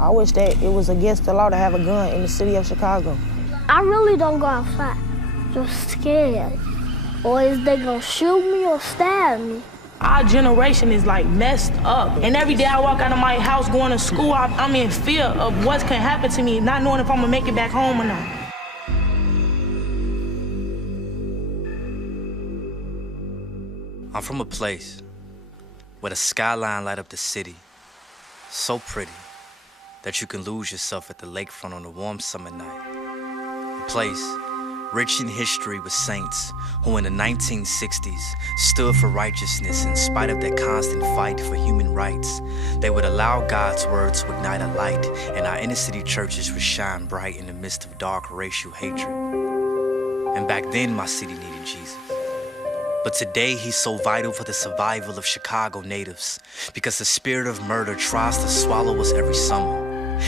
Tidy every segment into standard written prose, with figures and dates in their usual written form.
I wish that it was against the law to have a gun in the city of Chicago. I really don't go outside. Just scared. Or is they gonna shoot me or stab me? Our generation is like messed up. And every day I walk out of my house going to school, I'm in fear of what can happen to me, not knowing if I'm gonna make it back home or not. I'm from a place where the skyline light up the city, so pretty that you can lose yourself at the lakefront on a warm summer night. A place rich in history with saints who in the 1960s stood for righteousness in spite of their constant fight for human rights. They would allow God's word to ignite a light, and our inner city churches would shine bright in the midst of dark racial hatred. And back then my city needed Jesus. But today he's so vital for the survival of Chicago natives, because the spirit of murder tries to swallow us every summer.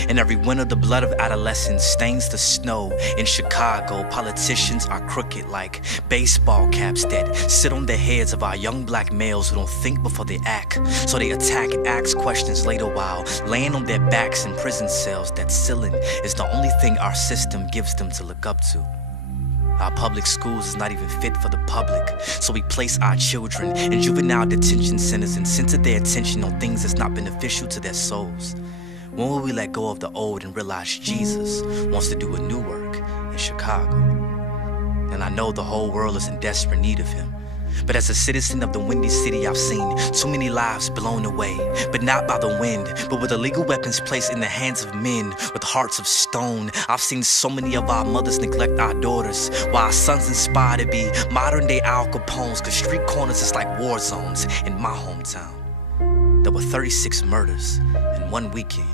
And every winter the blood of adolescents stains the snow. In Chicago, politicians are crooked like baseball caps that sit on the heads of our young black males who don't think before they act. So they attack and ask questions later while laying on their backs in prison cells. That ceiling is the only thing our system gives them to look up to. Our public schools is not even fit for the public, so we place our children in juvenile detention centers and center their attention on things that's not beneficial to their souls. When will we let go of the old and realize Jesus wants to do a new work in Chicago? And I know the whole world is in desperate need of him. But as a citizen of the Windy City, I've seen too many lives blown away, but not by the wind, but with illegal weapons placed in the hands of men with hearts of stone. I've seen so many of our mothers neglect our daughters, while our sons inspire to be modern-day Al Capones, cause street corners is like war zones in my hometown. There were 36 murders in one weekend.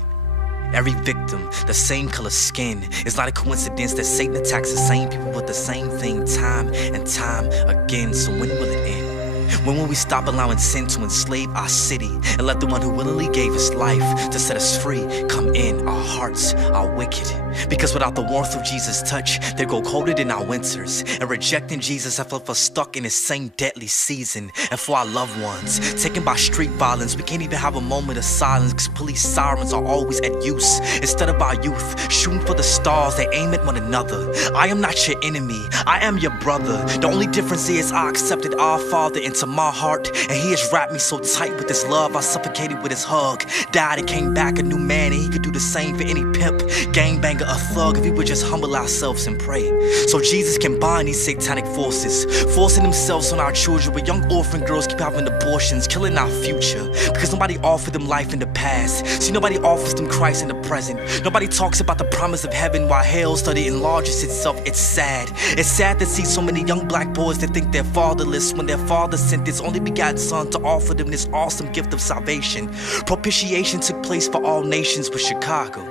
Every victim, the same color skin. It's not a coincidence that Satan attacks the same people with the same thing time and time again. So when will it end? When will we stop allowing sin to enslave our city and let the one who willingly gave his life to set us free come in? Our hearts are wicked, because without the warmth of Jesus' touch, they go colder than our winters. And rejecting Jesus have left us stuck in his same deadly season. And for our loved ones taken by street violence, we can't even have a moment of silence, because police sirens are always at use. Instead of our youth shooting for the stars, they aim at one another. I am not your enemy, I am your brother. The only difference is I accepted our Father into my heart, and he has wrapped me so tight with his love I suffocated with his hug. Died and came back a new man, and he could do the same for any pimp, gangbanger, a thug, if we would just humble ourselves and pray. So Jesus can bind these satanic forces, forcing themselves on our children, where young orphan girls keep having abortions, killing our future, because nobody offered them life in the past. See, nobody offers them Christ in the present. Nobody talks about the promise of heaven while hell study enlarges itself. It's sad. It's sad to see so many young black boys that think they're fatherless when their father sent his only begotten son to offer them this awesome gift of salvation. Propitiation took place for all nations with Chicago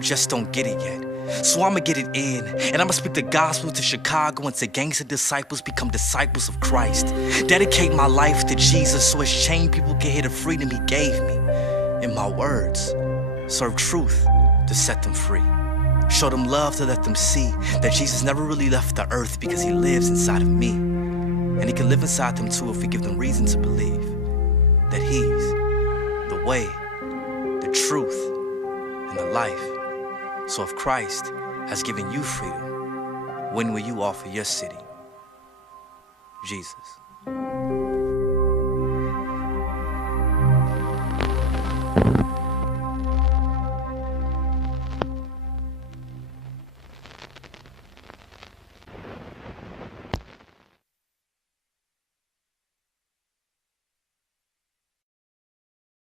just don't get it yet. So I'ma get it in, and I'ma speak the gospel to Chicago until gangster disciples become disciples of Christ. Dedicate my life to Jesus so his chained people can hear the freedom he gave me. In my words, serve truth to set them free. Show them love to let them see that Jesus never really left the earth, because he lives inside of me. And he can live inside them too if we give them reason to believe that he's the way, the truth, and the life. So if Christ has given you freedom, when will you offer your city Jesus?